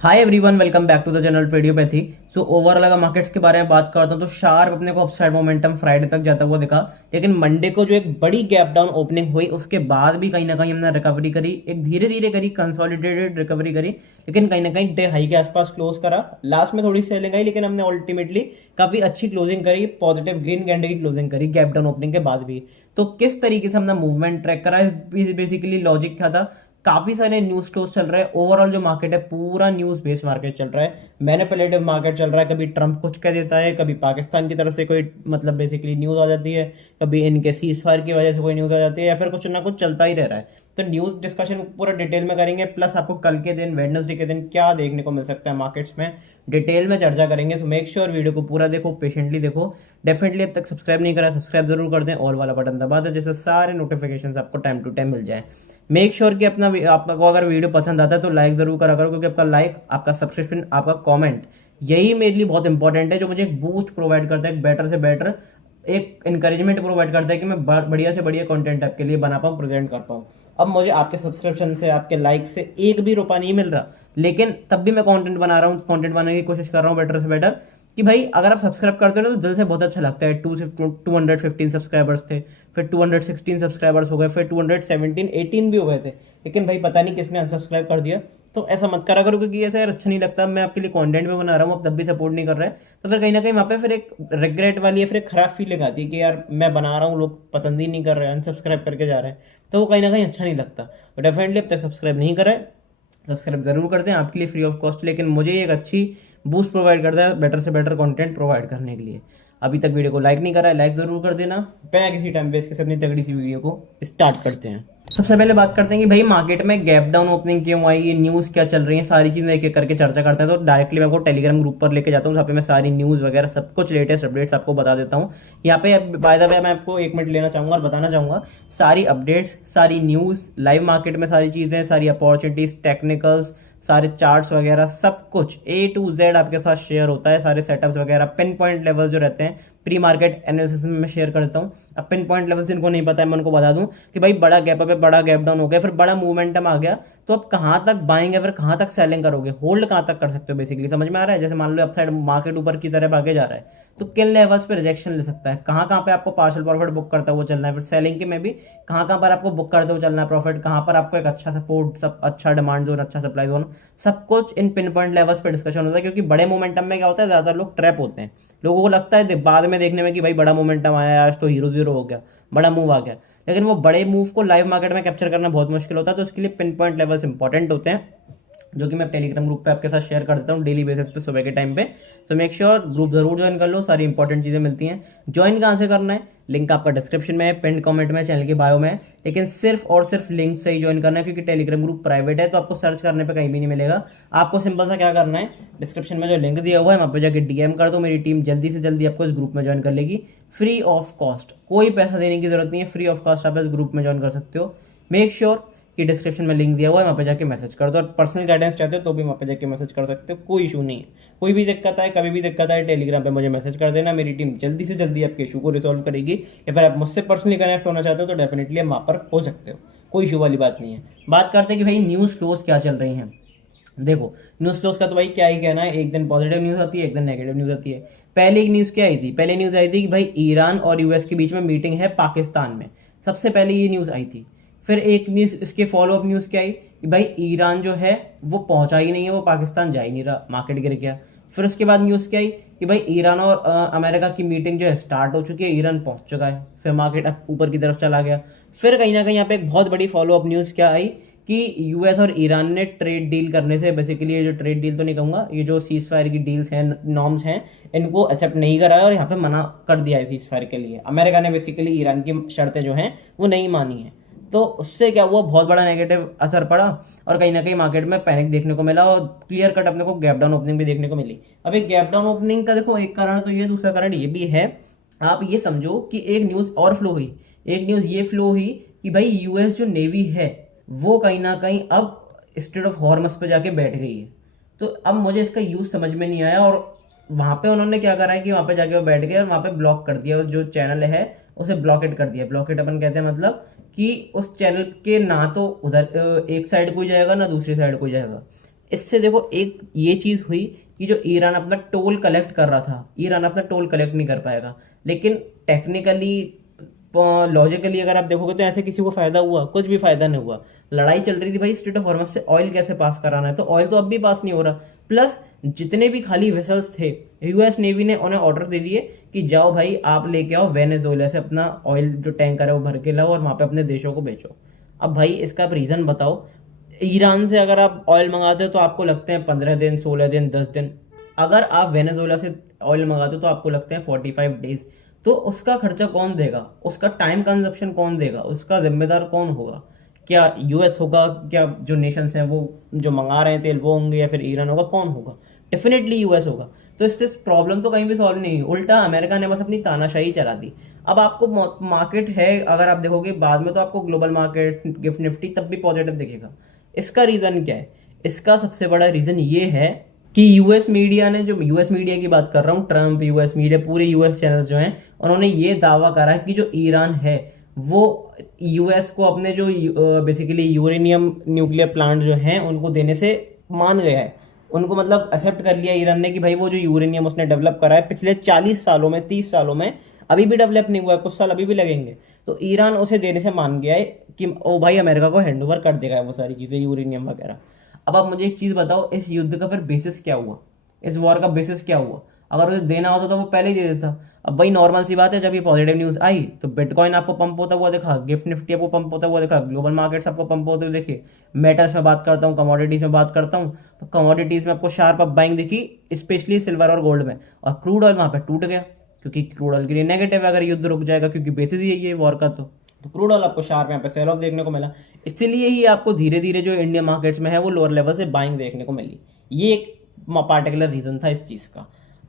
Hi everyone, welcome back to the channel Tradiopathy. So overall अगर markets के बारे में बात करता हूं तो शार्प अपने को अपसाइड मोमेंटम फ्राइडे तक जाता हुआ दिखा। लेकिन मंडे को जो एक बड़ी गैप डाउन ओपनिंग हुई उसके बाद भी कहीं ना कहीं हमने रिकवरी करी, एक धीरे धीरे करी, कंसोलिडेटेड रिकवरी करी। लेकिन कहीं ना कहीं डे हाई के आसपास क्लोज करा। लास्ट में थोड़ी सेलिंग आई लेकिन हमने अल्टीमेटली काफी अच्छी क्लोजिंग करी, पॉजिटिव ग्रीन कैंडल की क्लोजिंग करी गैप डाउन ओपनिंग के बाद भी। तो किस तरीके से हमने मूवमेंट ट्रैक करा, बेसिकली लॉजिक क्या था। काफी सारे न्यूज स्टोर्स चल रहे हैं। ओवरऑल जो मार्केट है पूरा न्यूज बेस्ड मार्केट चल रहा है, मैनिपुलेटिव मार्केट चल रहा है। कभी ट्रंप कुछ कह देता है, कभी पाकिस्तान की तरफ से कोई मतलब बेसिकली न्यूज आ जाती है, कभी इनके सीज फायर की वजह से कोई न्यूज आ जाती है, या फिर कुछ ना कुछ चलता ही रह रहा है। तो न्यूज डिस्कशन पूरा डिटेल में करेंगे, प्लस आपको कल के दिन वेडनेसडे के दिन क्या देखने को मिल सकता है मार्केट्स में डिटेल में चर्चा करेंगे। सो मेक श्योर वीडियो को पूरा देखो, पेशेंटली देखो। डेफिनेटली अब तक सब्सक्राइब नहीं करा, सब्सक्राइब जरूर कर दें, ऑल वाला बटन दबा दें जिससे सारे नोटिफिकेशन आपको टाइम टू टाइम मिल जाए। मेक श्योर कि आपको अगर वीडियो पसंद आता है तो लाइक जरूर करा करो, क्योंकि आपका लाइक, आपका सब्सक्रिप्शन, आपका कमेंट यही मेरे लिए बहुत इंपॉर्टेंट है, जो मुझे एक बूस्ट प्रोवाइड करता है, बेटर से बेटर एक इंकरेजमेंट प्रोवाइड करता है कि मैं बढ़िया से बढ़िया कंटेंट आपके लिए बना पाऊँ, प्रेजेंट कर पाऊँ। अब मुझे आपके सब्सक्रिप्शन से, आपके लाइक से एक भी रुपया नहीं मिल रहा, लेकिन तब भी मैं कंटेंट बना रहा हूँ, कंटेंट बनाने की कोशिश कर रहा हूँ बेटर से बेटर। कि भाई अगर आप सब्सक्राइब करते हो ना तो दिल से बहुत अच्छा लगता है। 215 सब्सक्राइबर्स थे, फिर 216 सब्सक्राइबर्स हो गए, फिर 217, 18 भी हो गए थे। लेकिन भाई पता नहीं किसने अनसब्सक्राइब कर दिया। तो ऐसा मत करा करो, क्योंकि ऐसा यार अच्छा नहीं लगता। मैं आपके लिए कंटेंट भी बना रहा हूँ, अब तब भी सपोर्ट नहीं कर रहा है, तो फिर कहीं ना कहीं वहाँ पे फिर एक रिग्रेट वाली या फिर एक खराब फीलिंग आती है कि यार मैं बना रहा हूँ, लोग पसंद ही नहीं कर रहे हैं, अनसब्सक्राइब करके जा रहे हैं। तो वो कहीं ना कहीं अच्छा नहीं लगता। तो डेफिनेटली अब तक सब्सक्राइब नहीं करा है, सब्सक्राइब जरूर करते हैं आपके लिए फ्री ऑफ कॉस्ट, लेकिन मुझे एक अच्छी बूस्ट प्रोवाइड करता है बेटर से बेटर कंटेंट प्रोवाइड करने के लिए। अभी तक वीडियो को लाइक नहीं करा है, लाइक जरूर कर देना। बिना किसी टाइम वेस्ट के से अपनी तगड़ी सी वीडियो को स्टार्ट करते हैं। सबसे पहले बात करते हैं कि भाई मार्केट में गैप डाउन ओपनिंग क्यों आई, ये न्यूज़ क्या चल रही है, सारी चीज़ें एक एक करके चर्चा करते हैं। तो डायरेक्टली मैं आपको टेलीग्राम ग्रुप पर लेके जाता हूँ, जहाँ पे मैं सारी न्यूज़ वगैरह सब कुछ लेटेस्ट अपडेट्स आपको बता देता हूँ। यहाँ पे बाय द वे मैं आपको एक मिनट लेना चाहूँगा और बताना चाहूँगा सारी अपडेट्स, सारी न्यूज़, लाइव मार्केट में सारी चीज़ें, सारी अपॉर्चुनिटीज़, टेक्निकल्स, सारे चार्ट्स वगैरह सब कुछ ए टू जेड आपके साथ शेयर होता है। सारे सेटअप्स वगैरह, पिन पॉइंट लेवल जो रहते हैं प्री मार्केट एनालिसिस में मैं शेयर करता हूँ। अब पिन पॉइंट लेवल जिनको नहीं पता है मैं उनको बता दूं कि भाई बड़ा गैप अप है, बड़ा गैप डाउन हो गया, फिर बड़ा मूवमेंटम आ गया, तो अब कहाँ तक बाइंग है, फिर कहाँ तक सेलिंग करोगे, होल्ड कहाँ तक कर सकते हो, बेसिकली समझ में आ रहा है। जैसे मान लो अपसाइड मार्केट ऊपर की तरफ आगे जा रहा है तो किन लेवल्स पे रिजेक्शन ले सकता है, कहाँ कहाँ पे आपको पार्शियल प्रॉफिट बुक करता है वो चलना है, फिर सेलिंग के में भी कहाँ कहाँ पर आपको बुक करते हुए चलना है प्रॉफिट, कहाँ पर आपको एक अच्छा सपोर्ट, सब अच्छा डिमांड जोन, अच्छा सप्लाई जोन, सब कुछ इन पिन पॉइंट लेवल्स पे डिस्कशन होता है। क्योंकि बड़े मोमेंटम में क्या होता है, ज्यादातर लोग ट्रैप होते हैं। लोगों को लगता है बाद में देखने में कि भाई बड़ा मोमेंटम आया, आज तो हीरो जीरो हो गया, बड़ा मूव आ गया, लेकिन वो बड़े मूव को लाइव मार्केट में कैप्चर करना बहुत मुश्किल होता है। तो उसके लिए पिन पॉइंट लेवल्स इंपॉर्टेंट होते हैं, जो कि मैं टेलीग्राम ग्रुप पे आपके साथ शेयर कर देता हूँ डेली बेसिस पे सुबह के टाइम पे। तो मेक श्योर ग्रुप जरूर ज्वाइन कर लो, सारी इंपॉर्टेंट चीजें मिलती हैं। ज्वाइन कहाँ से करना है, लिंक आपका डिस्क्रिप्शन में है, पिन कमेंट में, चैनल की बायो में है। लेकिन सिर्फ और सिर्फ लिंक से ही ज्वाइन करना है, क्योंकि टेलीग्राम ग्रुप प्राइवेट है तो आपको सर्च करने पे कहीं भी नहीं मिलेगा। आपको सिंपल सा क्या करना है, डिस्क्रिप्शन में जो लिंक दिया हुआ है वहाँ पे जाकर डीएम कर दो, मेरी टीम जल्दी से जल्दी आपको इस ग्रुप में ज्वाइन कर लेगी फ्री ऑफ कॉस्ट। कोई पैसा देने की जरूरत नहीं है, फ्री ऑफ कॉस्ट आप इस ग्रुप में ज्वाइन कर सकते हो। मेक श्योर कि डिस्क्रिप्शन में लिंक दिया हुआ है, वहाँ पे जाके मैसेज कर दो। और पर्सनल गाइडेंस चाहते हो तो भी वहाँ पे जाके मैसेज कर सकते हो, कोई इशू नहीं है। कोई भी दिक्कत आए, कभी भी दिक्कत आए, टेलीग्राम पे मुझे मैसेज कर देना, मेरी टीम जल्दी से जल्दी आपके इशू को रिजॉल्व करेगी। या फिर आप मुझसे पर्सनली कनेक्ट होना चाहते हो तो डेफिनेटली हम वहाँ पर हो सकते हो, कोई इशू वाली बात नहीं है। बात करते हैं कि भाई न्यूज़ फ्लोज क्या चल रही हैं। देखो न्यूज़ फ्लोज का तो भाई क्या ही कहना है, एक दिन पॉजिटिव न्यूज़ आती है, एक दिन नेगेटिव न्यूज़ आती है। पहले एक न्यूज़ क्या आई थी, पहले न्यूज़ आई थी कि भाई ईरान और यूएस के बीच में मीटिंग है पाकिस्तान में, सबसे पहले ये न्यूज़ आई थी। फिर एक न्यूज़, इसके फॉलोअप न्यूज़ क्या आई कि भाई ईरान जो है वो पहुंचा ही नहीं है, वो पाकिस्तान जा ही नहीं रहा, मार्केट गिर गया। फिर उसके बाद न्यूज़ क्या आई कि भाई ईरान और अमेरिका की मीटिंग जो है स्टार्ट हो चुकी है, ईरान पहुंच चुका है, फिर मार्केट अब ऊपर की तरफ चला गया। फिर कहीं ना कहीं यहाँ पे एक बहुत बड़ी फॉलोअप न्यूज़ क्या आई कि यूएस और ईरान ने ट्रेड डील करने से, बेसिकली ये जो ट्रेड डील तो नहीं कहूंगा, ये जो सीज फायर की डील्स हैं, नॉर्म्स हैं, इनको एक्सेप्ट नहीं करा है और यहाँ पे मना कर दिया है सीज फायर के लिए। अमेरिका ने बेसिकली ईरान की शर्तें जो हैं वो नहीं मानी है। तो उससे क्या हुआ, बहुत बड़ा नेगेटिव असर पड़ा और कहीं ना कहीं मार्केट में पैनिक देखने को मिला और क्लियर कट अपने को गैप डाउन ओपनिंग भी देखने को मिली। अब एक गैप डाउन ओपनिंग का देखो एक कारण तो ये, दूसरा कारण ये भी है। आप ये समझो कि एक न्यूज और फ्लो हुई, एक न्यूज ये फ्लो हुई कि भाई यूएस जो नेवी है वो कहीं ना कहीं अब स्ट्रेट ऑफ हॉर्मस पे जाके बैठ गई है। तो अब मुझे इसका यूज समझ में नहीं आया, और वहां पे उन्होंने क्या करा है कि वहां पे जाके वो बैठ गए और वहां पे ब्लॉक कर दिया, जो चैनल है उसे ब्लॉकेट कर दिया। ब्लॉकेट अपन कहते हैं मतलब कि उस चैनल के ना तो उधर एक साइड को जाएगा ना दूसरी साइड को जाएगा। इससे देखो एक ये चीज हुई कि जो ईरान अपना टोल कलेक्ट कर रहा था, ईरान अपना टोल कलेक्ट नहीं कर पाएगा। लेकिन टेक्निकली, लॉजिकली अगर आप देखोगे तो ऐसे किसी को फायदा हुआ? कुछ भी फायदा नहीं हुआ। लड़ाई चल रही थी भाई स्ट्रेट ऑफ हॉर्मस से ऑयल कैसे पास कराना है, तो ऑयल तो अब भी पास नहीं हो रहा। प्लस जितने भी खाली वेसल्स थे, यूएस नेवी ने उन्हें ऑर्डर दे दिए कि जाओ भाई आप लेके आओ वेनेजुएला से अपना ऑयल जो टैंकर है वो भर के लाओ और वहां पे अपने देशों को बेचो। अब भाई इसका आप रीजन बताओ। ईरान से अगर आप ऑयल मंगाते हो तो आपको लगते हैं 15 दिन, 16 दिन, 10 दिन। अगर आप वेनेजुएला से ऑयल मंगाते हो तो आपको लगते हैं 45 डेज। तो उसका खर्चा कौन देगा? उसका टाइम कंजप्शन कौन देगा? उसका जिम्मेदार कौन होगा? क्या यूएस होगा? क्या जो नेशंस हैं वो जो मंगा रहे हैं तेल वो होंगे, या फिर ईरान होगा? कौन होगा? डेफिनेटली यूएस होगा। तो इससे प्रॉब्लम तो कहीं भी सॉल्व नहीं हुई, उल्टा अमेरिका ने बस अपनी तानाशाही चला दी। अब आपको मार्केट है, अगर आप देखोगे बाद में तो आपको ग्लोबल मार्केट, गिफ्ट निफ्टी तब भी पॉजिटिव दिखेगा। इसका रीजन क्या है? इसका सबसे बड़ा रीजन ये है कि यूएस मीडिया ने, जो यूएस मीडिया की बात कर रहा हूँ, ट्रम्प, यूएस मीडिया, पूरे यूएस चैनल जो हैं, उन्होंने ये दावा करा है कि जो ईरान है वो यूएस को अपने जो बेसिकली यूरेनियम न्यूक्लियर प्लांट जो हैं उनको देने से मान गया है। उनको मतलब एक्सेप्ट कर लिया ईरान ने कि भाई वो जो यूरेनियम उसने डेवलप करा है पिछले 40 सालों में, 30 सालों में, अभी भी डेवलप नहीं हुआ है, कुछ साल अभी भी लगेंगे। तो ईरान उसे देने से मान गया है कि ओ भाई अमेरिका को हैंड ओवर कर देगा वो सारी चीजें, यूरेनियम वगैरह। अब आप मुझे एक चीज बताओ, इस युद्ध का फिर बेसिस क्या हुआ? इस वॉर का बेसिस क्या हुआ? अगर उसे देना होता तो वो पहले ही दे देता। अब भाई नॉर्मल सी बात है, जब ये पॉजिटिव न्यूज आई तो बिटकॉइन आपको पंप होता हुआ देखा, गिफ्ट निफ्टी आपको पंप होता हुआ देखा, ग्लोबल मार्केट्स आपको पंप होते हुए देखे। मेटल्स में बात करता हूँ, कमोडिटीज में बात करता हूँ, तो कमोडिटीज में आपको शार्प अप बाइंग दिखी, स्पेशली सिल्वर और गोल्ड में। और क्रूड ऑयल वहां पे टूट गया, क्योंकि क्रूड ऑयल के लिए नेगेटिव है अगर युद्ध रुक जाएगा, क्योंकि बेसिस ही यही है वॉर का। तो क्रूड ऑयल आपको शार्प यहाँ पे सेल ऑफ देखने को मिला। इसीलिए ही आपको धीरे धीरे जो इंडियन मार्केट्स में है वो लोअर लेवल से बाइंग देखने को मिली। ये एक पार्टिकुलर रीजन था इस चीज का।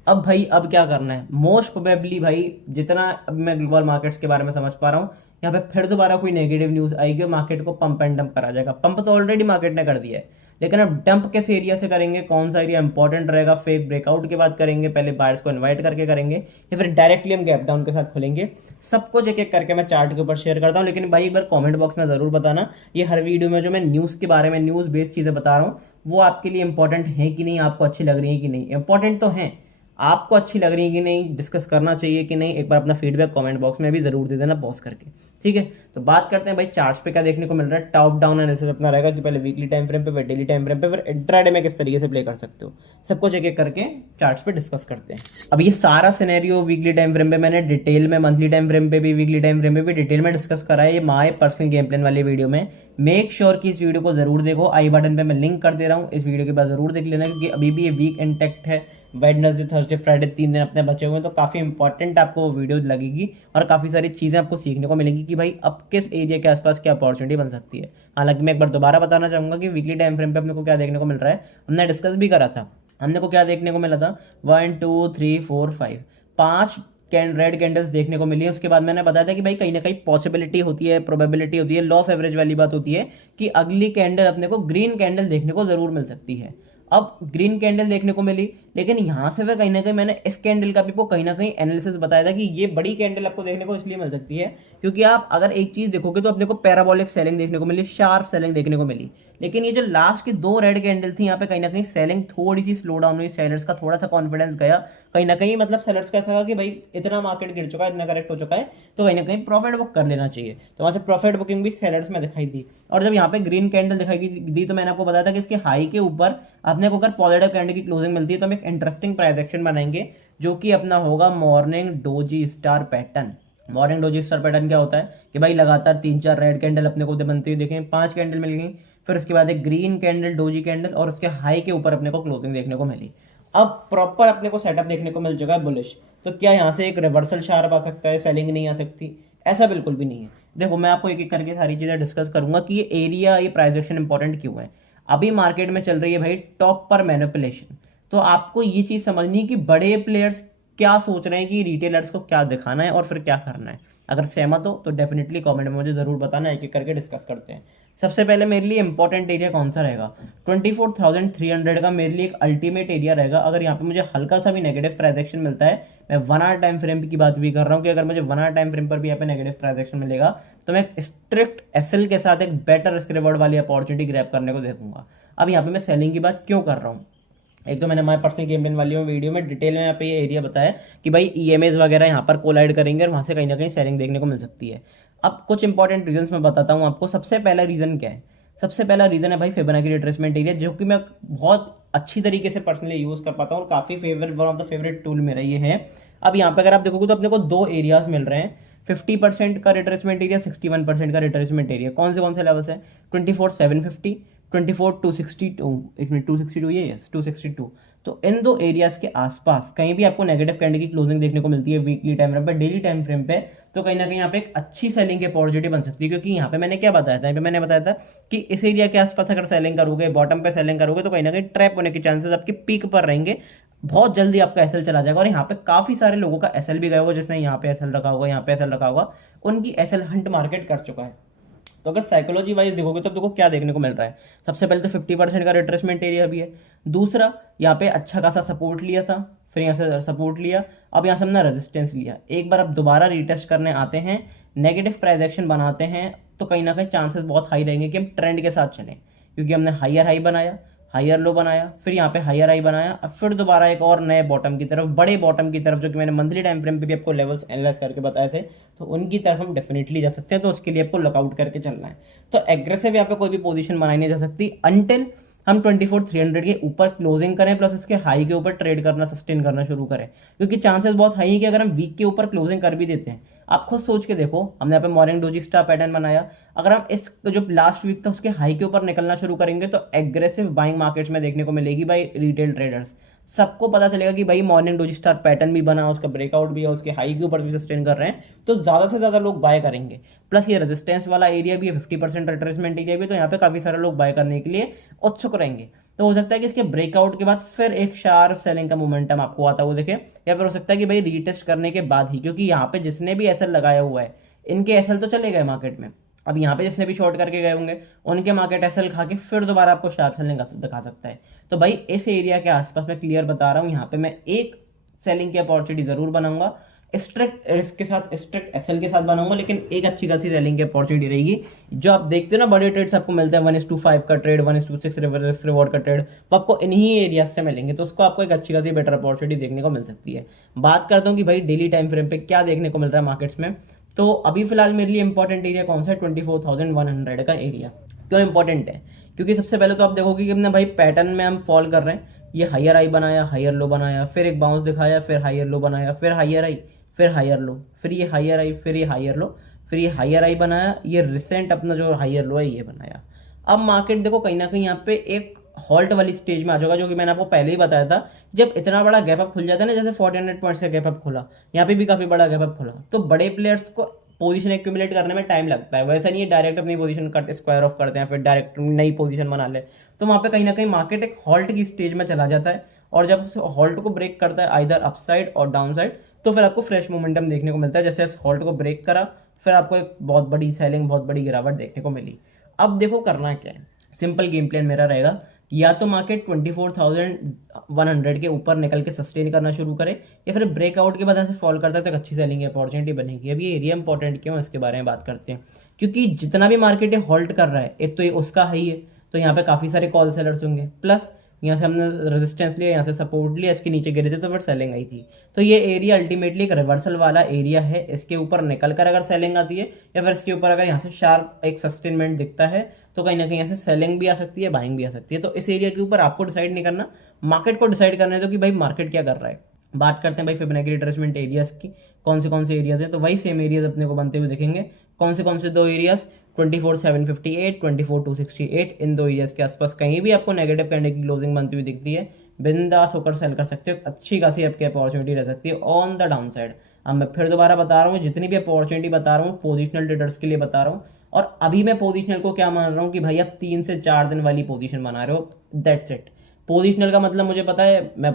अब भाई अब क्या करना है? मोस्ट प्रोबेबली भाई, जितना अब मैं ग्लोबल मार्केट्स के बारे में समझ पा रहा हूँ, यहाँ पे फिर दोबारा कोई नेगेटिव न्यूज आएगी और मार्केट को पंप एंड डंप करा जाएगा। पंप तो ऑलरेडी मार्केट ने कर दिया है, लेकिन अब डंप किस एरिया से करेंगे, कौन सा एरिया इंपॉर्टेंट रहेगा, फेक ब्रेकआउट के बाद करेंगे, पहले बायर्स को इन्वाइट करके करेंगे, या फिर डायरेक्टली हम गैप डाउन के साथ खुलेंगे? सब कुछ एक एक करके मैं चार्ट के ऊपर शेयर करता हूँ। लेकिन भाई एक बार कमेंट बॉक्स में जरूर बताना, ये हर वीडियो में जो मैं न्यूज़ के बारे में, न्यूज़ बेस्ड चीज़ें बता रहा हूँ, वो आपके लिए इंपॉर्टेंट है कि नहीं, आपको अच्छी लग रही है कि नहीं। इंपॉर्टेंट तो है, आपको अच्छी लग रही है कि नहीं, डिस्कस करना चाहिए कि नहीं, एक बार अपना फीडबैक कमेंट बॉक्स में भी जरूर दे देना पॉज करके। ठीक है, तो बात करते हैं भाई चार्ट्स पे क्या देखने को मिल रहा है। टॉप डाउन एनालिसिस अपना रहेगा कि पहले वीकली टाइम फ्रेम पे, फिर डेली टाइम फ्रेम पे, फिर इंट्राडे में किस तरीके से प्ले कर सकते हो, सब कुछ एक एक करके चार्ट्स पे डिस्कस करते हैं। अब ये सारा सिनेरियो वीकली टाइम फ्रेम पे मैंने डिटेल में, मंथली टाइम फ्रेम पे भी, वीकली टाइम फ्रेम पे भी डिटेल में डिस्कस करा है ये माय पर्सनल गेम प्लान वाली वीडियो में। मेक श्योर कि इस वीडियो को जरूर देखो, आई बटन पे मैं लिंक कर दे रहा हूँ, इस वीडियो के बाद जरूर देख लेना, क्योंकि अभी भी ये वीक इंटैक्ट है। वेडनेसडे, थर्सडे, फ्राइडे 3 दिन अपने बचे हुए हैं, तो काफी इंपॉर्टेंट आपको वो वीडियो लगेगी और काफी सारी चीजें आपको सीखने को मिलेगी कि भाई अब किस एरिया के आसपास क्या अपॉर्चुनिटी बन सकती है। हालांकि मैं एक बार दोबारा बताना चाहूंगा कि वीकली टाइम फ्रेम पे अपने को क्या देखने को मिल रहा है, हमने डिस्कस भी करा था। हमने को क्या देखने को मिला था, 1 2 3 4 5, 5 रेड कैंडल्स देखने को मिली है। उसके बाद मैंने बताया था कि भाई कहीं ना कहीं पॉसिबिलिटी होती है, प्रोबेबिलिटी होती है, लॉ ऑफ एवरेज वाली बात होती है कि अगली कैंडल अपने को ग्रीन कैंडल देखने को जरूर मिल सकती है। अब ग्रीन कैंडल देखने को मिली, लेकिन यहां से फिर कहीं ना कहीं मैंने इस कैंडल का भी आपको कहीं ना कहीं एनालिसिस बताया था कि ये बड़ी कैंडल आपको देखने को इसलिए मिल सकती है क्योंकि आप अगर एक चीज देखोगे तो अपने को पैराबोलिक सेलिंग देखने को मिली, शार्प सेलिंग देखने को मिली। लेकिन ये जो लास्ट की 2 रेड कैंडल थी, यहाँ पे कहीं ना कहीं सेलिंग थोड़ी सी स्लो डाउन हुई, सेलर्स का थोड़ा सा कॉन्फिडेंस गया कहीं ना कहीं, मतलब सेलर्स का ऐसा था कि भाई इतना मार्केट गिर चुका है, इतना करेक्ट हो चुका है, तो कहीं ना कहीं प्रॉफिट बुक कर लेना चाहिए। तो वहां से प्रॉफिट बुकिंग भी सेलर्स में दिखाई दी। और जब यहाँ पे ग्रीन कैंडल दिखाई दी तो मैंने आपको बताया था कि इसके हाई के ऊपर अपने को अगर पॉजिटिव कैंडल की क्लोजिंग मिलती है तो हम एक इंटरेस्टिंग प्राइस एक्शन बनाएंगे, जो कि अपना होगा morning doji star pattern. Morning doji star pattern क्या होता है कि भाई लगातार 3-4 रेड कैंडल अपने को बनती हुई देखें, 5 कैंडल मिल गई, फिर उसके बाद एक ग्रीन कैंडल, डोजी कैंडल, और उसके हाई के ऊपर अपने को क्लोजिंग देखने को मिली। अब प्रॉपर अपने को सेटअप देखने को मिल चुका है बुलिश। तो क्या यहाँ से एक रिवर्सल शार्प आ सकता है, सेलिंग नहीं आ सकती? ऐसा बिल्कुल भी नहीं है। देखो मैं आपको एक एक करके सारी चीजें डिस्कस करूंगा कि ये एरिया, ये प्राइस एक्शन इंपॉर्टेंट क्यों है। अभी मार्केट में चल रही है भाई टॉप पर मैनिपुलेशन। तो आपको ये चीज समझनी है कि बड़े प्लेयर्स क्या सोच रहे हैं कि रिटेलर्स को क्या दिखाना है और फिर क्या करना है। अगर सहमत हो तो डेफिनेटली कमेंट में मुझे जरूर बताना, एक एक करके डिस्कस करते हैं। सबसे पहले मेरे लिए इंपॉर्टेंट एरिया कौन सा रहेगा, 24,300 का मेरे लिए एक अल्टीमेट एरिया रहेगा। अगर यहाँ पे मुझे हल्का सा भी नेगेटिव प्राइस एक्शन मिलता है, मैं 1 आवर टाइम फ्रेम की बात भी कर रहा हूँ कि अगर मुझे 1 आवर टाइम फ्रेम पर भी यहाँ पे नेगेटिव प्राइस एक्शन मिलेगा तो मैं स्ट्रिक्ट एसएल के साथ एक बेटर रिस्क रिवॉर्ड वाली अपॉर्चुनिटी ग्रैब करने को देखूंगा। अब यहाँ पे मैं सेलिंग की बात क्यों कर रहा हूँ, एक तो मैंने हमारे पर्सनल गेम प्लान वाली वीडियो में डिटेल में यहाँ पे ये एरिया बताया कि भाई ईएमएस वगैरह यहाँ पर कोलाइड करेंगे और वहाँ से कहीं ना कहीं सेलिंग देखने को मिल सकती है। अब कुछ इंपॉर्टेंट रीजंस मैं बताता हूँ आपको। सबसे पहला रीजन क्या है, सबसे पहला रीजन है भाई फिबोनाची रिट्रेसमेंट एरिया, जो कि मैं बहुत अच्छी तरीके से पर्सनली यूज कर पाता हूँ और काफी favourite, one of the favourite tool मेरा ये है। अब यहाँ पे अगर आप देखोगे तो अपने को दो एरियाज मिल रहे हैं, 50% का रिट्रेसमेंट एरिया, 61% का रिट्रेसमेंट एरिया। कौन से लेवल्स हैं, 24,750, 24,262, एक मिनट 262, ये यस 262। तो इन दो एरियाज के आसपास कहीं भी आपको नेगेटिव कैंडल की क्लोजिंग देखने को मिलती है वीकली टाइम फ्रेम पे, डेली टाइम फ्रेम पे, तो कहीं ना कहीं यहाँ पे एक अच्छी सेलिंग की अपॉर्चुनिटी बन सकती है। क्योंकि यहाँ पे मैंने क्या बताया था, यहाँ पे मैंने बताया था कि इस एरिया के आसपास अगर सेलिंग करोगे, बॉटम पे सेलिंग करोगे, तो कहीं ना कहीं ट्रैप होने के चांसेस आपके पीक पर रहेंगे, बहुत जल्दी आपका एसएल चला जाएगा। और यहाँ पे काफी सारे लोगों का एसएल भी गया होगा, जिसने यहाँ पे एसएल रखा होगा, यहाँ पे एसएल रखा होगा, उनकी एसएल हंट मार्केट कर चुका है। तो अगर साइकोलॉजी वाइज देखोगे तो देखो क्या देखने को मिल रहा है। सबसे पहले तो 50% का रिट्रेसमेंट एरिया भी है। दूसरा, यहाँ पे अच्छा खासा सपोर्ट लिया था, फिर यहाँ से सपोर्ट लिया, अब यहाँ से हमने रेजिस्टेंस लिया। एक बार अब दोबारा रीटेस्ट करने आते हैं, नेगेटिव प्राइस एक्शन बनाते हैं, तो कहीं ना कहीं चांसेस बहुत हाई रहेंगे कि हम ट्रेंड के साथ चलें। क्योंकि हमने हायर हाई बनाया, हायर लो बनाया, फिर यहाँ पे हायर हाई बनाया, अब फिर दोबारा एक और नए बॉटम की तरफ, बड़े बॉटम की तरफ, जो कि मैंने मंथली टाइम फ्रेम पे भी आपको लेवल्स एनालाइज करके बताए थे, तो उनकी तरफ हम डेफिनेटली जा सकते हैं। तो उसके लिए आपको लुकआउट करके चलना है। तो एग्रेसिव यहाँ पे कोई भी पोजीशन बनाई नहीं जा सकती अनटिल हम 24,300 के ऊपर क्लोजिंग करें, प्लस इसके हाई के ऊपर ट्रेड करना, सस्टेन करना शुरू करें। क्योंकि चांसेस बहुत हाई है कि अगर हम वीक के ऊपर क्लोजिंग कर भी देते हैं, आप खुद सोच के देखो, हमने यहाँ पे मॉर्निंग डोजी स्टार पैटर्न बनाया, अगर हम इस जो लास्ट वीक था उसके हाई के ऊपर निकलना शुरू करेंगे, तो एग्रेसिव बाइंग मार्केट्स में देखने को मिलेगी भाई रिटेल ट्रेडर्स। सबको पता चलेगा कि भाई मॉर्निंग डोजी स्टार पैटर्न भी बना, उसका ब्रेकआउट भी है, उसके हाई के ऊपर भी सस्टेन कर रहे हैं, तो ज्यादा से ज्यादा लोग बाय करेंगे। प्लस ये रेजिस्टेंस वाला एरिया भी है, 50% रिट्रेसमेंट एरिया भी, तो यहाँ पे काफी सारे लोग बाय करने के लिए उत्सुक रहेंगे। तो हो सकता है कि इसके ब्रेकआउट के बाद फिर एक शार्प सेलिंग का मोमेंटम आपको आता हुआ देखे, या फिर हो सकता है कि भाई रीटेस्ट करने के बाद ही, क्योंकि यहाँ पे जिसने भी एसएल लगाया हुआ है, इनके एसएल तो चले गए मार्केट में। अब यहाँ पे जिसने भी शॉर्ट करके गए होंगे, उनके मार्केट एसएल खा के फिर दोबारा आपको शार्प सेलिंग दिखा सकता है। तो भाई इस एरिया के आसपास मैं क्लियर बता रहा हूँ, यहाँ पे मैं एक सेलिंग की अपॉर्चुनिटी जरूर बनाऊंगा, स्ट्रिक्ट रिस्क के साथ, स्ट्रिक्ट एसएल के साथ बनाऊंगा, लेकिन एक अच्छी खासी सेलिंग की अपॉर्चुनिटी रहेगी। जो आप देखते हो ना बड़े ट्रेड्स आपको मिलते हैं 1:5 का ट्रेड, 1:6 रिवर्स रिवॉर्ड का ट्रेड, वो आपको इन्हीं एरियाज से मिलेंगे। तो उसको आपको एक अच्छी खासी बेटर अपॉर्चुनिटी देखने को मिल सकती है। बात करता हूँ कि भाई डेली टाइम फ्रेम पे क्या देखने को मिल रहा है मार्केट्स में। तो अभी फिलहाल मेरे लिए इंपॉर्टेंट एरिया कौन सा है, 24,100 का एरिया। क्यों इंपॉर्टेंट है, क्योंकि सबसे पहले तो आप देखोगे कि हमने भाई पैटर्न में हम फॉल कर रहे हैं, ये हायर हाई बनाया, हायर लो बनाया, फिर एक बाउंस दिखाया, फिर हायर लो बनाया, फिर हायर हाई, फिर हायर लो, फिर ये हायर आई, फिर ये हायर लो, फिर ये हायर आई बनाया, ये रिसेंट अपना जो हायर लो है ये बनाया। अब मार्केट देखो कहीं ना कहीं यहाँ पे एक हॉल्ट वाली स्टेज में आ जाएगा, जो कि मैंने आपको पहले ही बताया था। जब इतना बड़ा गैप अप खुल जाता है ना, जैसे 1400 पॉइंट्स का गैप अप खुला, यहाँ पे भी काफी बड़ा गैप अप खुला, तो बड़े प्लेयर्स को पोजीशन एक्यूमुलेट करने में टाइम लगता है। वैसा नहीं है डायरेक्ट अपनी पोजीशन कट स्क्वायर ऑफ करते हैं फिर डायरेक्ट नई पोजीशन बना ले, तो वहां पे कहीं ना कहीं मार्केट एक हॉल्ट की स्टेज में चला जाता है। और जब उस हॉल्ट को ब्रेक करता है आइदर अपसाइड और डाउन साइड, तो फिर आपको फ्रेश मोमेंटम देखने को मिलता है। जैसे इस हॉल्ट को ब्रेक करा, फिर आपको एक बहुत बड़ी सेलिंग, बहुत बड़ी गिरावट देखने को मिली। अब देखो करना क्या है, सिंपल गेम प्लान मेरा रहेगा, या तो मार्केट 24,100 के ऊपर निकल के सस्टेन करना शुरू करे, या फिर ब्रेकआउट के बाद ऐसे फॉल करता है तो अच्छी सेलिंग की अपॉर्चुनिटी बनेगी। अब ये एरिया इंपॉर्टेंट क्यों है इसके बारे में बात करते हैं। क्योंकि जितना भी मार्केट है होल्ड कर रहा है, एक तो ये उसका हाई है, तो यहाँ पे काफी सारे कॉल सेलर्स होंगे, प्लस यहाँ से हमने रेजिस्टेंस लिया, यहाँ से सपोर्ट लिया, इसके नीचे गिरे थे तो फिर सेलिंग आई थी। तो ये एरिया अल्टीमेटली एक रिवर्सल वाला एरिया है। इसके ऊपर निकल कर अगर सेलिंग आती है, या फिर इसके ऊपर अगर यहाँ से शार्प एक सस्टेनमेंट दिखता है, तो कहीं ना कहीं यहाँ से सेलिंग भी आ सकती है, बाइंग भी आ सकती है। तो इस एरिया के ऊपर आपको डिसाइड नहीं करना, मार्केट को डिसाइड करना है, तो कि भाई मार्केट क्या कर रहा है। बात करते हैं भाई फिबोनाची रिट्रेसमेंट एरियाज की, कौन से एरियाज हैं। तो वही सेम एरियाज अपने को बनते हुए दिखेंगे। कौन से दो एरियाज, 24,758, 24,268, इन दो एरियाज के आसपास कहीं भी आपको नेगेटिव कैंडल की क्लोजिंग बनती हुई दिखती है, बिंदास होकर सेल कर सकते हो, अच्छी खासी आपकी अपॉर्चुनिटी रह सकती है ऑन द डाउन साइड। अब मैं फिर दोबारा बता रहा हूँ, जितनी भी अपॉर्चुनिटी बता रहा हूँ पोजिशनल ट्रेडर्स के लिए बता रहा हूँ। और अभी मैं पोजिशनल को क्या मान रहा हूँ कि भाई आप 3 से 4 दिन वाली पोजीशन बना रहे हो, दैट्स इट। पोजिशनल का मतलब मुझे पता है, मैं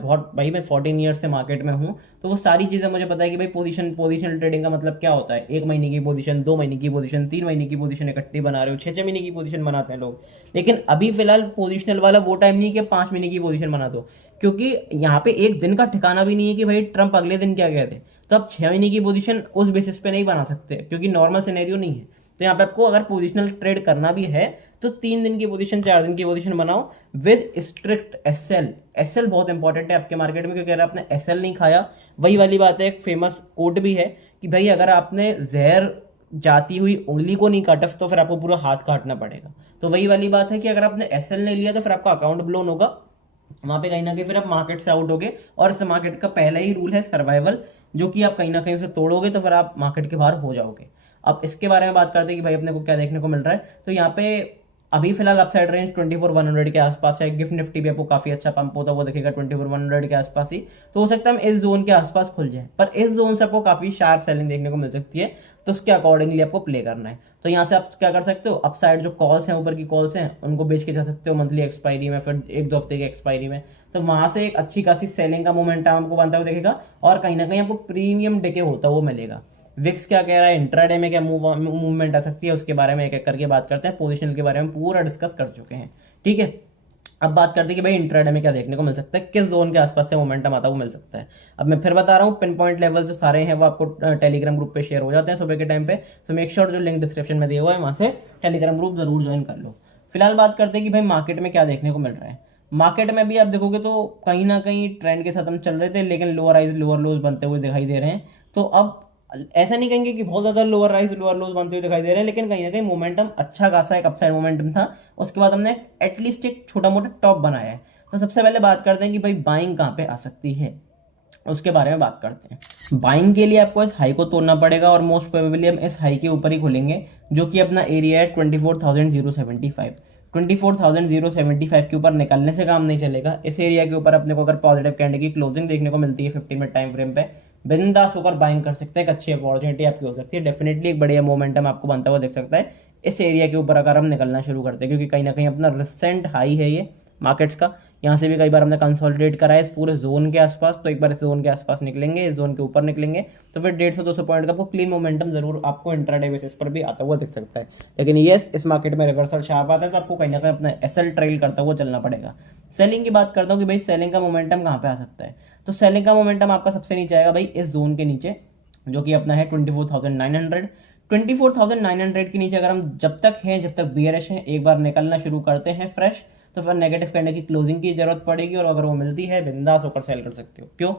14 ईयर्स से मार्केट में हूँ, तो वो सारी चीज़ें मुझे पता है कि भाई पोजिशनल ट्रेडिंग का मतलब क्या होता है। 1 महीने की पोजीशन, 2 महीने की पोजीशन, 3 महीने की पोजीशन इकट्ठी बना रहे हो, 6 महीने की पोजीशन बनाते हैं लोग। लेकिन अभी फिलहाल पोजिशनल वाला वो टाइम नहीं है कि 5 महीने की पोजीशन बना दो, क्योंकि यहाँ पे एक दिन का ठिकाना भी नहीं है कि भाई ट्रंप अगले दिन क्या कहते। तो आप 6 महीने की पोजीशन उस बेसिस पे नहीं बना सकते, क्योंकि नॉर्मल सिनेरियो नहीं है। तो यहाँ पे आपको अगर पोजिशनल ट्रेड करना भी है, तो 3 दिन की पोजीशन, 4 दिन की पोजीशन बनाओ विद स्ट्रिक्ट एसएल। एसएल बहुत इंपॉर्टेंट है आपके मार्केट में, क्योंकि अगर आपने एसएल नहीं खाया, वही वाली बात है, एक फेमस कोट भी है कि भाई अगर आपने जहर जाती हुई उंगली को नहीं काटा तो फिर आपको पूरा हाथ काटना पड़ेगा। तो वही वाली बात है कि अगर आपने एसएल नहीं लिया तो फिर आपका अकाउंट ब्लोन होगा, वहां पे कहीं ना कहीं फिर आप मार्केट से आउट होगे। और इस मार्केट का पहला ही रूल है सर्वाइवल, जो कि आप कहीं ना कहीं उसे तोड़ोगे तो फिर आप मार्केट के बाहर हो जाओगे। अब इसके बारे में बात करते हैं कि भाई अपने को क्या देखने को मिल रहा है। तो यहाँ पे अभी फिलहाल अपसाइड रेंज 24,100 के आसपास है। गिफ्ट निफ्टी भी आपको काफी अच्छा पंप होता है, वो देखेगा 24,100 के आसपास ही। तो हो सकता है हम इस जोन के आसपास खुल जाए, पर इस जोन से आपको काफी शार्प सेलिंग देखने को मिल सकती है, तो उसके अकॉर्डिंगली आपको प्ले करना है। तो यहाँ से आप क्या कर सकते हो, अपसाइड जो कॉल्स हैं, ऊपर की कॉल्स हैं, उनको बेच के जा सकते हो मंथली एक्सपायरी में, फिर 1-2 हफ्ते की एक्सपायरी में। तो वहां से एक अच्छी खासी सेलिंग का मोमेंटम आपको बनता हुआ दिखेगा, और कहीं ना कहीं आपको प्रीमियम डिके होता हुआ मिलेगा। विक्स क्या कह रहा है, इंट्राडे में क्या मूवमेंट आ सकती है, उसके बारे में एक एक करके बात करते हैं। पोजिशन के बारे में पूरा डिस्कस कर चुके हैं, ठीक है। अब बात करते हैं कि भाई इंट्राडे में क्या देखने को मिल सकता है, किस जोन के आसपास से मोमेंटम आता है वो मिल सकता है। अब मैं फिर बता रहा हूँ, पिन पॉइंट लेवल जो सारे हैं वो आपको टेलीग्राम ग्रुप पे शेयर हो जाते हैं सुबह के टाइम पे। तो मेक श्योर जो लिंक डिस्क्रिप्शन में दिया हुआ है वहां से टेलीग्राम ग्रुप जरूर ज्वाइन कर लो। फिलहाल बात करते हैं कि भाई मार्केट में क्या देखने को मिल रहा है। मार्केट में भी आप देखोगे तो कहीं ना कहीं ट्रेंड के साथ हम चल रहे थे, लेकिन लोअर राइज लोअर लोज बनते हुए दिखाई दे रहे हैं। तो अब ऐसा नहीं कहेंगे कि बहुत ज्यादा लोअर राइज लोअर लोज बनते हुए दिखाई दे रहे हैं, लेकिन कहीं ना कहीं मोमेंटम अच्छा खासा एक अपसाइड मोमेंटम था। उसके बाद हमने एटलीस्ट एक छोटा मोटा टॉप बनाया है। तो सबसे पहले बात करते हैं कि भाई बाइंग कहाँ पे आ सकती है, उसके बारे में बात करते हैं। बाइंग के लिए आपको इस हाई को तोड़ना पड़ेगा, और मोस्ट प्रोबेबली हम इस हाई के ऊपर ही खुलेंगे, जो कि अपना एरिया है 24,075। 24,075 के ऊपर निकलने से काम नहीं चलेगा। इस एरिया के ऊपर अपने को अगर पॉजिटिव कैंडल की क्लोजिंग देखने को मिलती है 15 मिनट टाइम फ्रेम पे, बिंदास होकर बाइंग कर सकते हैं। एक अच्छी अपॉर्चुनिटी आपकी हो सकती है, डेफिनेटली एक बढ़िया मोमेंटम आपको बनता हुआ देख सकता है इस एरिया के ऊपर अगर हम निकलना शुरू करते हैं, क्योंकि कहीं ना कहीं अपना रिसेंट हाई है ये मार्केट्स का। यहाँ से भी कई बार हमने कंसोलिडेट करा है इस पूरे जोन के आसपास, तो एक बार इस जोन के आसपास निकलेंगे, इस जोन के ऊपर निकलेंगे, तो फिर 150-200 पॉइंट का आपको क्लीन मोमेंटम जरूर आपको इंट्राडे बेसिस पर भी आता हुआ दिख सकता है। लेकिन येस, इस मार्केट में रिवर्सल शार्प आता है, तो आपको कहीं ना कहीं अपना एसएल ट्रेल करता हुआ चलना पड़ेगा। सेलिंग की बात करता हूँ कि भाई सेलिंग का मोमेंटम कहाँ पे आ सकता है। तो सेलिंग का मोमेंटम आपका सबसे नीचे आएगा भाई इस जोन के नीचे, जो कि अपना है 24,900। 24,900 के नीचे अगर हम जब तक बियरिश हैं, एक बार निकलना शुरू करते हैं फ्रेश, तो फिर नेगेटिव कैंडल की क्लोजिंग की जरूरत पड़ेगी, और अगर वो मिलती है बिंदास होकर सेल कर सकते हो। क्यों?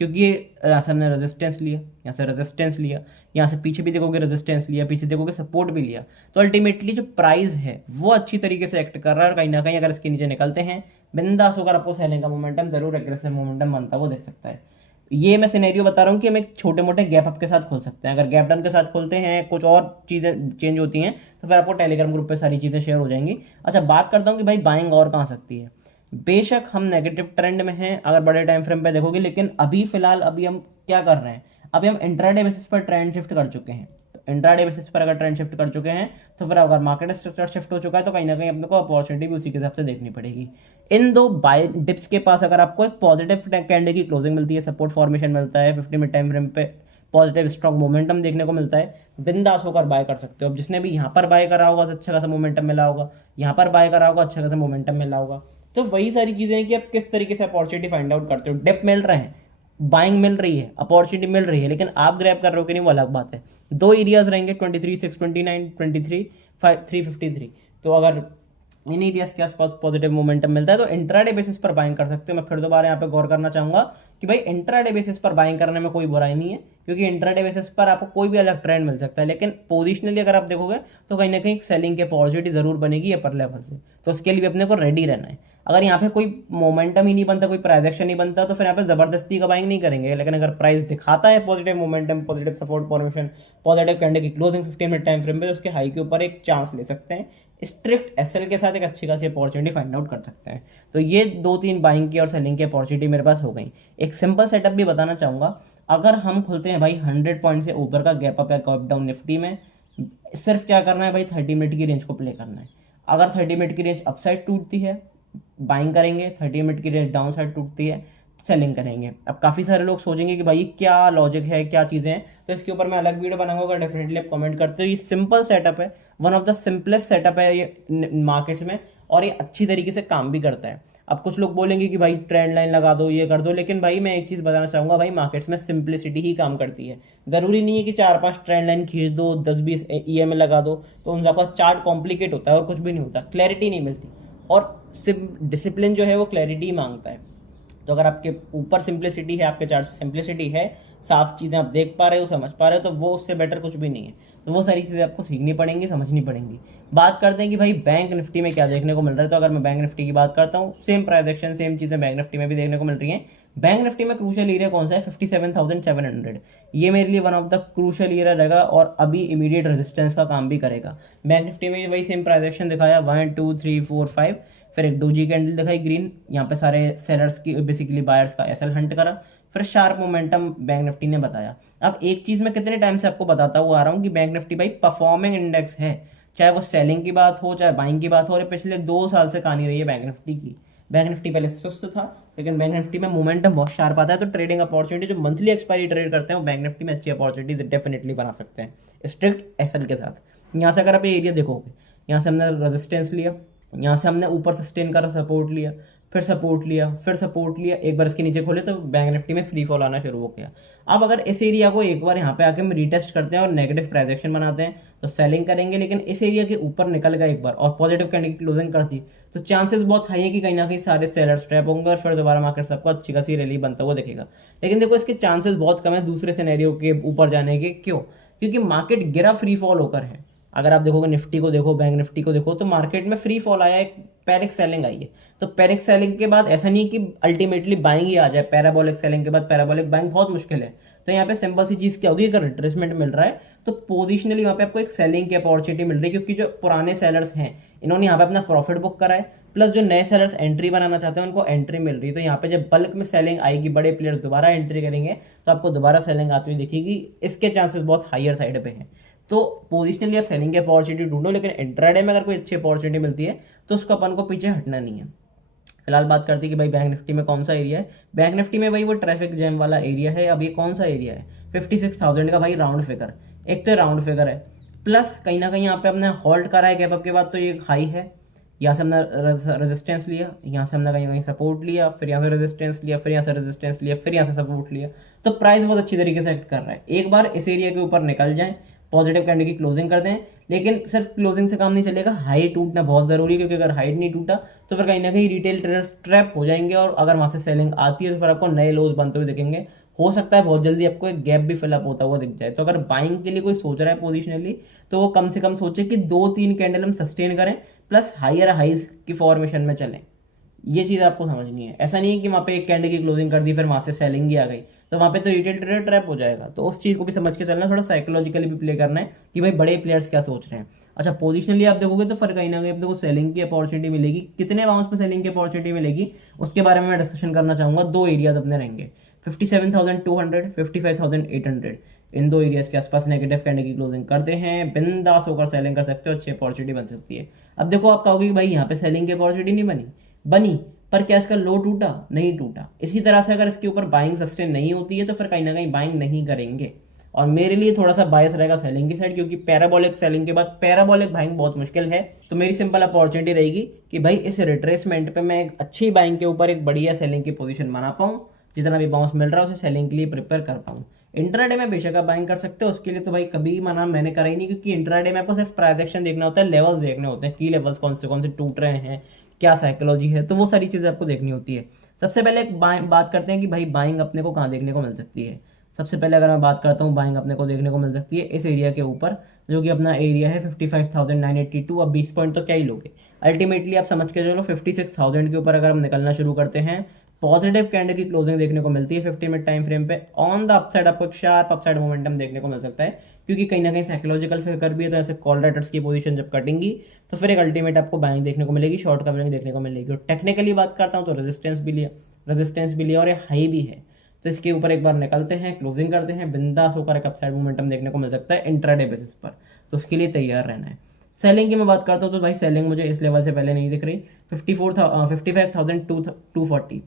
क्योंकि यहाँ से हमने रेजिस्टेंस लिया, यहाँ से रेजिस्टेंस लिया, यहाँ से पीछे भी देखोगे रेजिस्टेंस लिया, पीछे देखोगे सपोर्ट भी लिया। तो अल्टीमेटली जो प्राइस है वो अच्छी तरीके से एक्ट कर रहा है, और कहीं ना कहीं अगर इसके नीचे निकलते हैं बिंदास होकर आपको सेलिंग का मोमेंटम जरूर एग्रेसिव मोमेंटम बनता वो देख सकता है। ये मैं सिनेरियो बता रहा हूँ कि हम एक छोटे मोटे गैप अप के साथ खोल सकते हैं। अगर गैप डाउन के साथ खोलते हैं, कुछ और चीज़ें चेंज होती हैं, तो फिर आपको टेलीग्राम ग्रुप पे सारी चीज़ें शेयर हो जाएंगी। अच्छा, बात करता हूँ कि भाई बाइंग और कहाँ सकती है। बेशक हम नेगेटिव ट्रेंड में हैं अगर बड़े टाइम फ्रेम पे देखोगे, लेकिन अभी फिलहाल अभी हम क्या कर रहे हैं, अभी हम इंट्राडे बेसिस पर ट्रेंड शिफ्ट कर चुके हैं। तो इंट्राडे बेसिस पर अगर ट्रेंड शिफ्ट कर चुके हैं, तो फिर अगर मार्केट स्ट्रक्चर शिफ्ट हो चुका है, तो कहीं ना कहीं अपने को अपॉर्चुनिटी भी उसी के हिसाब से देखनी पड़ेगी। इन दो बाय डिप्स के पास अगर आपको एक पॉजिटिव कैंडल की क्लोजिंग मिलती है, सपोर्ट फॉर्मेशन मिलता है, 50 मिनट टाइम फ्रेम पे पॉजिटिव स्ट्रॉन्ग मोमेंटम देखने को मिलता है, बिंदास होकर बाय कर सकते हो। अब जिसने भी यहाँ पर बाय करा होगा अच्छा खासा मोमेंटम मिला होगा, यहाँ पर बाय करा होगा अच्छा खासा मोमेंटम मिला होगा। तो वही सारी चीजें हैं कि आप किस तरीके से अपॉर्चुनिटी फाइंड आउट करते हो। डिप मिल रहे हैं, बाइंग मिल रही है, अपॉर्चुनिटी मिल रही है, लेकिन आप ग्रैब कर रहे हो कि नहीं वो अलग बात है। दो एरियाज रहेंगे 23,629, 23,353। तो अगर इन एरियाज के आसपास पॉजिटिव मोमेंटम मिलता है तो इंट्राडे बेसिस पर बाइंग कर सकते हो। मैं फिर दोबारा यहाँ पे गौर करना चाहूंगा कि भाई इंट्राडे बेसिस पर बाइंग करने में कोई बुराई नहीं है, क्योंकि इंट्राडे बेसिस पर आपको कोई भी अलग ट्रेंड मिल सकता है, लेकिन पोजिशनली अगर आप देखोगे तो कहीं ना कहीं सेलिंग की अपॉर्चुनिटी जरूर बनेगी अपर लेवल से। तो उसके लिए भी अपने को रेडी रहना है। अगर यहाँ पे कोई मोमेंटम ही नहीं बनता, कोई प्राइस एक्शन नहीं बनता, तो फिर यहाँ पे जबरदस्ती का बाइंग नहीं करेंगे। लेकिन अगर प्राइस दिखाता है positive momentum, positive support formation, positive candle की क्लोजिंग 15 मिनट टाइम फ्रेम पे, तो उसके हाई के ऊपर एक चांस ले सकते हैं। स्ट्रिक्ट एसएल के साथ एक अच्छी खासी अपॉर्चुनिटी फाइंड आउट कर सकते हैं। तो ये 2-3 बाइंग की और सेलिंग की अपॉर्चुनिटी मेरे पास हो गई। एक सिंपल सेटअप भी बताना चाहूंगा। अगर हम खुलते हैं भाई 100 पॉइंट से ऊपर का गैप अप या गैप डाउन निफ्टी में, सिर्फ क्या करना है भाई, 30 मिनट की रेंज को प्ले करना है। अगर 30 मिनट की रेंज अपसाइड टूटती है बाइंग करेंगे, 30 मिनट की रेंज डाउन साइड टूटती है सेलिंग करेंगे। अब काफ़ी सारे लोग सोचेंगे कि भाई क्या लॉजिक है, क्या चीज़ें हैं, तो इसके ऊपर मैं अलग वीडियो बनाऊंगा। अगर डेफिनेटली आप कमेंट करते हो, ये सिंपल सेटअप है, one of the simplest setup है ये मार्केट्स में। और ये अच्छी तरीके से काम भी करता है। अब कुछ लोग बोलेंगे कि भाई ट्रेंड लाइन लगा दो, ये कर दो, लेकिन भाई मैं एक चीज़ बताना चाहूँगा, भाई मार्केट्स में सिंप्लिसिटी ही काम करती है। ज़रूरी नहीं है कि 4-5 ट्रेंड लाइन खींच दो, 10-20 EMA लगा दो तो उनका आपका चार्ट कॉम्प्लिकेट होता है और कुछ भी नहीं होता, क्लैरिटी नहीं मिलती। और डिसिप्लिन जो है वो क्लैरिटी मांगता है। तो अगर आपके ऊपर सिंप्लिसिटी है, आपके चार्ट सिंप्लिसिटी है, साफ चीज़ें आप देख पा रहे हो, समझ पा रहे हो, तो वो उससे बेटर कुछ भी नहीं है। तो वो सारी चीज़ें आपको सीखनी पड़ेंगी, समझनी पड़ेंगी। बात करते हैं कि भाई बैंक निफ्टी में क्या देखने को मिल रहा है। तो अगर मैं बैंक निफ्टी की बात करता हूँ, सेम प्राइस एक्शन, सेम चीज़ें बैंक निफ्टी में भी देखने को मिल रही हैं। बैंक निफ्टी में क्रूशियल एरिया कौन सा है? 57,700। ये मेरे लिए one of the crucial area रहेगा और अभी इमीडिएट रेजिस्टेंस का काम भी करेगा। बैंक निफ्टी में वही सेम प्राइस एक्शन दिखाया, 1 2 3 4 5, फिर एक डोजी कैंडल दिखाई ग्रीन, यहाँ पे सारे सेलर्स की बेसिकली बायर्स का एसएल हंट करा, फिर शार्प मोमेंटम बैंक निफ्टी ने बताया। अब एक चीज मैं कितने टाइम से आपको बताता हुआ आ रहा हूँ कि बैंक निफ्टी भाई परफॉर्मिंग इंडेक्स है, चाहे वो सेलिंग की बात हो चाहे बाइंग की बात हो। और पिछले 2 साल से कहानी रही है बैंक निफ्टी की। बैंक निफ्टी पहले सुस्त था, लेकिन बैंक निफ्टी में मोमेंटम बहुत शार्प आता है। तो ट्रेडिंग अपॉर्चुनिटी जो मंथली एक्सपायरी ट्रेड करते हैं वो बैंक निफ्टी में अच्छी अपॉर्चुनिटीज डेफिनेटली बना सकते हैं, स्ट्रिक्ट एसएल के साथ। यहाँ से अगर आप एरिया देखोगे, यहाँ से हमने रेजिस्टेंस लिया, यहाँ से हमने ऊपर सस्टेन करा, सपोर्ट लिया, फिर सपोर्ट लिया, फिर सपोर्ट लिया, एक बार इसके नीचे खोले तो बैंक निफ्टी में फ्री फॉल आना शुरू हो गया। अब अगर इस एरिया को एक बार यहाँ पे आके हम रीटेस्ट करते हैं और नेगेटिव प्राइजेक्शन बनाते हैं तो सेलिंग करेंगे, लेकिन इस एरिया के ऊपर निकल गया एक बार और पॉजिटिव कैंडल की क्लोजिंग कर दी तो चांसेस बहुत हाई है कि कहीं ना कहीं सारे सेलर्स ट्रैप होंगे और फिर दोबारा मार्केट सबको अच्छी खासी रैली बनता हुआ दिखेगा। लेकिन देखो इसके चांसेस बहुत कम है दूसरे सिनेरियो के ऊपर जाने के। क्यों? क्योंकि मार्केट गिरा फ्री फॉल होकर है। अगर आप देखोगे निफ्टी को देखो, बैंक निफ्टी को देखो, तो मार्केट में फ्री फॉल आया है, पैनिक सेलिंग आई है। तो पैनिक सेलिंग के बाद ऐसा नहीं कि अल्टीमेटली बाइंग ही आ जाए, पैराबोलिक सेलिंग के बाद पैराबोलिक बाइंग बहुत मुश्किल है। तो यहाँ पे सिंपल सी चीज क्या होगी, अगर रिट्रेसमेंट मिल रहा है तो पोजिशनली वहां पे आपको एक सेलिंग की अपॉर्चुनिटी मिल रही है, क्योंकि जो पुराने सेलर्स हैं इन्होंने यहाँ पे अपना प्रॉफिट बुक करा है, प्लस जो नए सेलर्स एंट्री बनाना चाहते हैं उनको एंट्री मिल रही है। तो यहाँ पे जब बल्क में सेलिंग आएगी, बड़े प्लेयर्स दोबारा एंट्री करेंगे तो आपको दोबारा सेलिंग आती हुई दिखेगी। इसके चांसेस बहुत हायर साइड पे हैं। तो पोजिशनली आप सेलिंग की अपॉर्चुनिटी ढूंढो, लेकिन इंट्राडे में अगर कोई अच्छी अपॉर्चुनिटी मिलती है तो उसको अपन को पीछे हटना नहीं है। फिलहाल बात करते हैं कि भाई बैंक निफ्टी में कौन सा एरिया है। बैंक निफ्टी में भाई वो ट्रैफिक जैम वाला एरिया है। अब ये कौन सा एरिया है? 56,000 का भाई राउंड फिगर। एक तो राउंड फिगर है, प्लस कहीं ना कहीं यहाँ पे हमने होल्ड करा है गैप अप के बाद, तो ये हाई है। यहाँ से हमने रेजिस्टेंस लिया, यहाँ से हमने कहीं कहीं सपोर्ट लिया, फिर यहाँ से रेजिस्टेंस लिया, फिर यहाँ से रेजिस्टेंस लिया, फिर यहाँ से सपोर्ट लिया। तो प्राइस बहुत अच्छी तरीके से एक्ट कर रहा है। एक बार इस एरिया के ऊपर निकल जाए, पॉजिटिव कैंडल की क्लोजिंग कर दें, लेकिन सिर्फ क्लोजिंग से काम नहीं चलेगा, हाई टूटना बहुत जरूरी है, क्योंकि अगर हाई नहीं टूटा तो फिर कहीं ना कहीं रिटेल ट्रेडर्स ट्रैप हो जाएंगे और अगर वहां से सेलिंग आती है तो फिर आपको नए लोज बनते हुए दिखेंगे। हो सकता है बहुत जल्दी आपको एक गैप भी फिलअप होता हुआ दिख जाए। तो अगर बाइंग के लिए कोई सोच रहा है पोजिशनली तो वो कम से कम सोचे कि 2-3 कैंडल हम सस्टेन करें, प्लस हायर हाइज की फॉर्मेशन में चलें। ये चीज़ आपको समझनी है। ऐसा नहीं है कि वहाँ पे एक कैंडल की क्लोजिंग कर दी फिर वहाँ से सेलिंग ही आ गई, तो वहाँ पे तो रिटेल ट्रेडर ट्रैप हो जाएगा। तो उस चीज़ को भी समझ के चलना, थोड़ा साइकोलॉजिकली भी प्ले करना है कि भाई बड़े प्लेयर्स क्या सोच रहे हैं। अच्छा, पोजिशनली आप देखोगे तो फिर कहीं ना कहीं आपको सेलिंग की अपॉर्चुनिटी मिलेगी। कितने बाउंस पे सेलिंग की अपॉर्चुनिटी मिलेगी उसके बारे में मैं डिस्कशन करना चाहूँगा। 2 एरियाज अपने रहेंगे, 57,200, 55,800। इन 2 एरियाज के आसपास नेगेटिव कैंडल की क्लोजिंग करते हैं, बिंदास होकर सेलिंग कर सकते हो, अच्छी अपॉर्चुनिटी बन सकती है। अब देखो आप कहोगे कि भाई यहाँ पे सेलिंग की अपॉर्चुनिटी नहीं बनी, पर क्या इसका लो टूटा? नहीं टूटा। इसी तरह से अगर इसके ऊपर बाइंग सस्टेन नहीं होती है तो फिर कहीं ना कहीं बाइंग नहीं करेंगे। और मेरे लिए थोड़ा सा बायस रहेगा सेलिंग की साइड, क्योंकि पैराबोलिक सेलिंग के बाद पैराबोलिक बाइंग बहुत मुश्किल है। तो मेरी सिंपल अपॉर्चुनिटी रहेगी कि भाई इस रिट्रेसमेंट पे मैं एक अच्छी बाइंग के ऊपर एक बढ़िया सेलिंग की पोजीशन बना पाऊँ, जितना भी बाउंस मिल रहा है उसे सेलिंग के लिए प्रिपेयर कर पाऊँ। इंट्राडे में बेशक आप बाइंग कर सकते हो, उसके लिए तो भाई कभी मना मैंने करा ही नहीं, क्योंकि इंट्राडे में आपको सिर्फ प्राइस एक्शन देखना होता है, लेवल्स देखने होते हैं, की लेवल्स कौन से टूट रहे हैं, क्या साइकोलॉजी है, तो वो सारी चीज़ें आपको देखनी होती है। सबसे पहले एक बात करते हैं कि भाई बाइंग अपने को कहाँ देखने को मिल सकती है। सबसे पहले अगर मैं बात करता हूँ, बाइंग अपने को देखने को मिल सकती है इस एरिया के ऊपर, जो कि अपना एरिया है 55,982। अब 20 पॉइंट तो क्या ही लोगे, अल्टीमेटली आप समझ के चलो 56,000 के ऊपर अगर हम निकलना शुरू करते हैं, पॉजिटिव कैंडल की क्लोजिंग देखने को मिलती है 50 मिनट टाइम फ्रेम पे, ऑन द अपसाइड आपको एक शार्प अपसाइड मोमेंटम देखने को मिल सकता है, क्योंकि कहीं ना कहीं साइकोलॉजिकल फिगर भी है। तो ऐसे कॉल राइटर्स की पोजीशन जब कटेंगी तो फिर एक अल्टीमेट आपको बाइंग देखने को मिलेगी, शॉर्ट कवरिंग देखने को मिलेगी। और टेक्निकली बात करता हूँ तो रेजिस्टेंस भी लिया और ये हाई भी है। तो इसके ऊपर एक बार निकलते हैं, क्लोजिंग करते हैं, बिंदास होकर एक अपसाइड मोमेंटम देखने को मिल सकता है इंट्राडे बेसिस पर, तो उसके लिए तैयार रहना है। सेलिंग की मैं बात करता हूँ तो भाई सेलिंग मुझे इस लेवल से पहले नहीं दिख रही। 55,240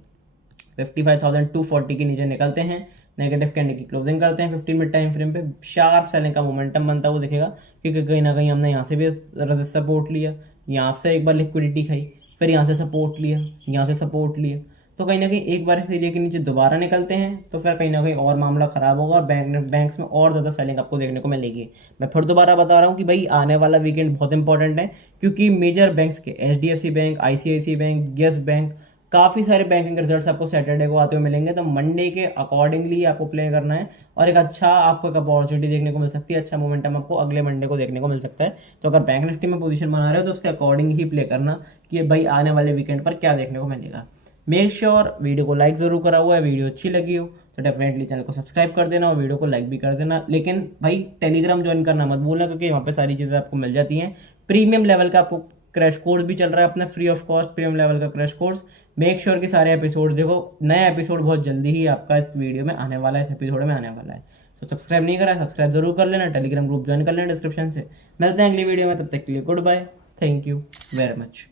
55,240 के नीचे निकलते हैं, नेगेटिव कैंडल की क्लोजिंग करते हैं 15 मिनट टाइम फ्रेम पे, शार्प सेलिंग का मोमेंटम बनता हुआ दिखेगा, क्योंकि कहीं ना कहीं हमने यहाँ से भी सपोर्ट लिया, यहाँ से एक बार लिक्विडिटी खाई, फिर यहाँ से सपोर्ट लिया, यहाँ से सपोर्ट लिया, तो कहीं ना कहीं एक बार इस एरिया के नीचे दोबारा निकलते हैं तो फिर कहीं ना कहीं और मामला खराब होगा और बैंक्स में और ज़्यादा सेलिंग आपको देखने को मिलेगी। मैं फिर दोबारा बता रहा हूँ कि भाई आने वाला वीकेंड बहुत इंपॉर्टेंट है, क्योंकि मेजर बैंक्स के HDFC bank, ICICI bank, yes bank, काफ़ी सारे बैंकिंग रिजल्ट्स आपको सैटरडे को आते हुए मिलेंगे। तो मंडे के अकॉर्डिंगली आपको प्ले करना है और एक अच्छा आपको एक अपॉर्चुनिटी देखने को मिल सकती है, अच्छा मोमेंटम आपको अगले मंडे को देखने को मिल सकता है। तो अगर बैंक निफ्टी में पोजीशन बना रहे हो तो उसके अकॉर्डिंग ही प्ले करना कि भाई आने वाले वीकेंड पर क्या देखने को मिलेगा। मेक श्योर वीडियो को लाइक जरूर करा हुआ है, वीडियो अच्छी लगी हो तो डेफिनेटली चैनल को सब्सक्राइब कर देना और वीडियो को लाइक भी कर देना। लेकिन भाई टेलीग्राम ज्वाइन करना मत भूलना, क्योंकि वहाँ पे सारी चीज़ें आपको मिल जाती हैं। प्रीमियम लेवल का आपको क्रैश कोर्स भी चल रहा है अपना free of cost premium level का क्रैश कोर्स। मेक श्योर कि सारे एपिसोड देखो, नया एपिसोड बहुत जल्दी ही आपका इस वीडियो में आने वाला है, इस एपिसोड में आने वाला है। तो सब्सक्राइब नहीं करा है, सब्सक्राइब जरूर कर लेना, टेलीग्राम ग्रुप ज्वाइन कर लेना डिस्क्रिप्शन से। मिलते हैं अगली वीडियो में, तब तक के लिए goodbye, thank you very much.